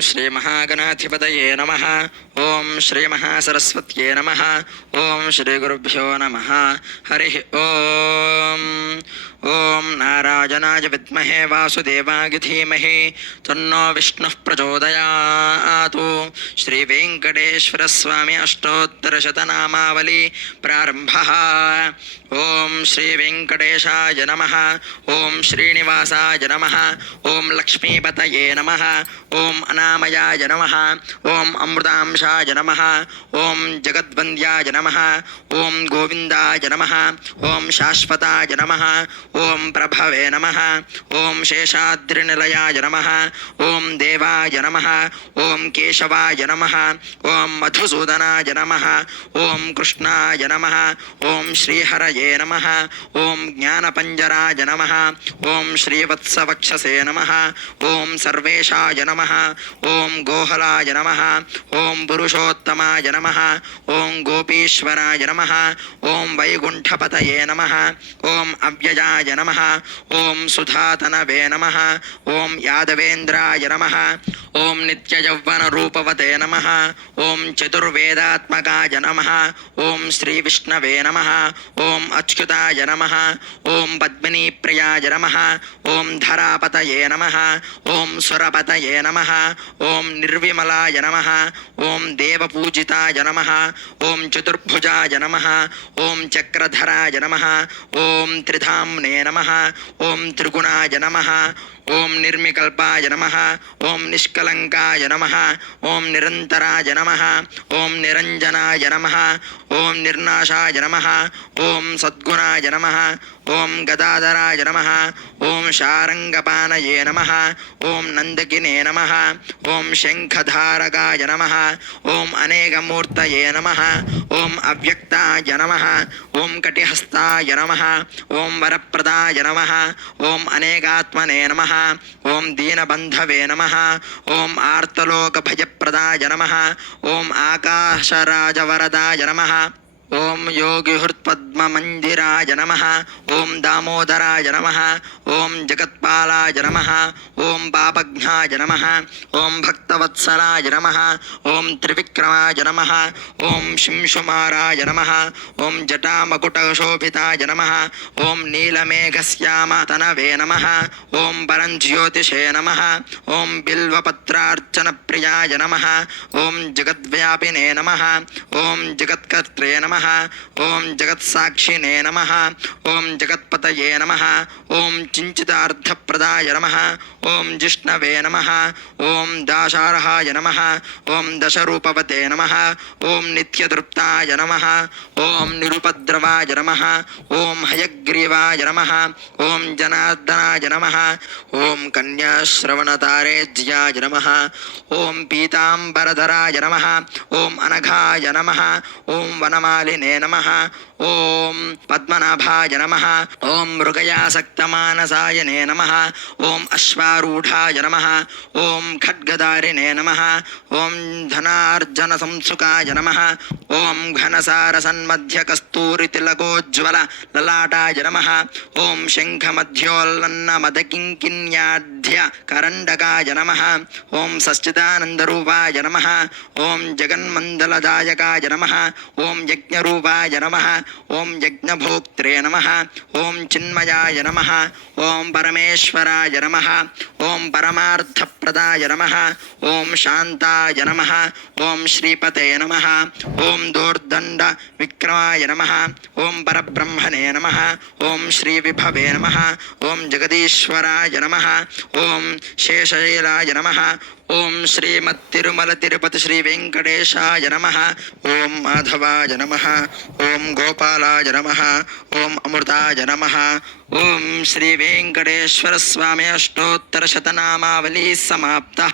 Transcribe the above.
శ్రీ మహాగణాధిపతయే నమ ఓం శ్రీ మహాసరస్వత్యే నమ ఓం శ్రీ గురుభ్యో నమ హరి ఓం ఓం నారాయణాయ విద్మహే వాసుదేవాయ ధీమహి తన్నో విష్ణుః ప్రచోదయాతు श्री वेंकटेश्वर स्वामी अष्टोत्तर शतनामावली प्रारंभ ओम श्री वेंकटेशाय नम ओम श्रीनिवासाय नम ओम लक्ष्मीपत नम ओम अनामयाय नम ओम अमृतांशाय नम ओम जगद्वंद्याय नम ओम गोविंदाय नम ओम शाश्वताय नम ओम प्रभवे नम ओम शेषाद्रिनिलयाय नम ओम देवाय नम ओम केशवाय नम ओं मधुसूदनाय नमः ॐ कृष्णाय नमः ॐ श्रीहरये नम ओं ज्ञानपंजराय नम ओं श्रीवत्सवक्षसे नम ओं सर्वेशाय नम ओं गोहलाय नम ओं पुरुषोत्तमाय नम ओं गोपीश्वराय नम ओं वैकुंठपत नम ओं अव्ययाय नम ओं सुधातनवे नम ओं यादवेन्द्राय नम ओं नित्ययौवनरूपवते नम ॐ चतुर्वेदात्मकाय ओं श्री श्रीविष्णवे नम ओं अच्युताय नमः ॐ पद्मिनीप्रियाय नम ओं धरापत नम ओं सुरपतये नम ओं निर्विमलाय नम ओं देवपूजिताय नम ओं चतुर्भुजा नम ओं चक्रधराय नम ओं त्रिधाने नम ओं त्रिगुणा नम ओं निर्मिकल्पाय नम ओं निष्कलंकाय नम ओं निर निरन्तराय नमः। ओं निरञ्जनाय नमः। ओं निर्नाशा नमः। ओं सद्गुणा नमः। ओं गदाधराय नम ओं शारङ्गपानये नम ओं नंदकि नम ओं शंखधारकाय नम ओं अनेकमूर्त नम ओं अव्यक्ताय नम ओं कटिहस्ताय नम ओं वरप्रदाय नम ओं अनेकात्मने नम ओं दीनबंधवे नम ओं आर्तलोकभयप्रदाय नम ओं आकाशराजवरदाय नम ॐ हृत्पद्मंदिराय नम ओं दामोदराय नम ओं जगत्पालाय नम ओं पापघ्नाय नम ओं भक्तवत्सलाय नम ओं त्रिविक्रमाय नम ओं शिंशुमाराय नम ओं जटामकुटशोभिताय नमः तनवे नम ओं परंज्योतिषे नम ओं ॐ बिल्वपत्रार्चनप्रियाय नम ओं जगद्व्यापिने नम ओं जगत्कर्त्रे नम नमः ॐ जगत्साक्षिणे नमः ॐ जगत्पतये नमः ॐ चिञ्चितार्थप्रदाय नमः ॐ जिष्णवे नमः ॐ दाशार्हाय नमः ॐ दशरूपवते नमः ॐ नित्यतृप्ताय नमः ॐ निरुपद्रवाय नमः ॐ हयग्रीवाय नमः ॐ जनार्दनाय नमः ॐ कन्याश्रवणतारे ज्याय नमः ॐ पीताम्बरधराय नमः ॐ अनघाय नमः ॐ वनमाले महाकालिने नमः। ॐ पद्मनाभाय नमः। ॐ मृगयासक्तमानसायने नमः। ॐ अश्वारूढाय नमः। ॐ खड्गदारिणे नमः। ॐ धनार्जनसंसुकाय नमः। ॐ घनसारसन्मध्यकस्तूरितिलकोज्ज्वल ललाटाय नमः। ॐ शङ्खमध्योल्लन्नमदकिङ्किन्याड् आराध्य करंडकाय नम ओं सच्चिदानन्दरूपाय नम ओं जगन्मंदलदायकाय नम ओं यज्ञरूपाय नम ओं यज्ञभोक्त्रे नम ओं चिन्मयाय नम ओं परमेश्वराय नमः ॐ परमार्थप्रदाय नम ओं शांताय नम ओं श्रीपते नम ओं दुर्दंड विक्रमाय नम ओं परब्रह्मणे ओं श्री विभवे नम ओं जगदीश्वराय नम ఓం శేషశైలాయ నమ. ఓం శ్రీమత్తిరుమల తిరుపతి శ్రీ వెంకటేశాయ నమ. ఓం మాధవాయ నమ. ఓం గోపాలాయ నమ. ఓం అమృతాయ నమ. ఓం శ్రీ వెంకటేశ్వర స్వామి అష్టోత్తర శతనామావళి సమాప్త.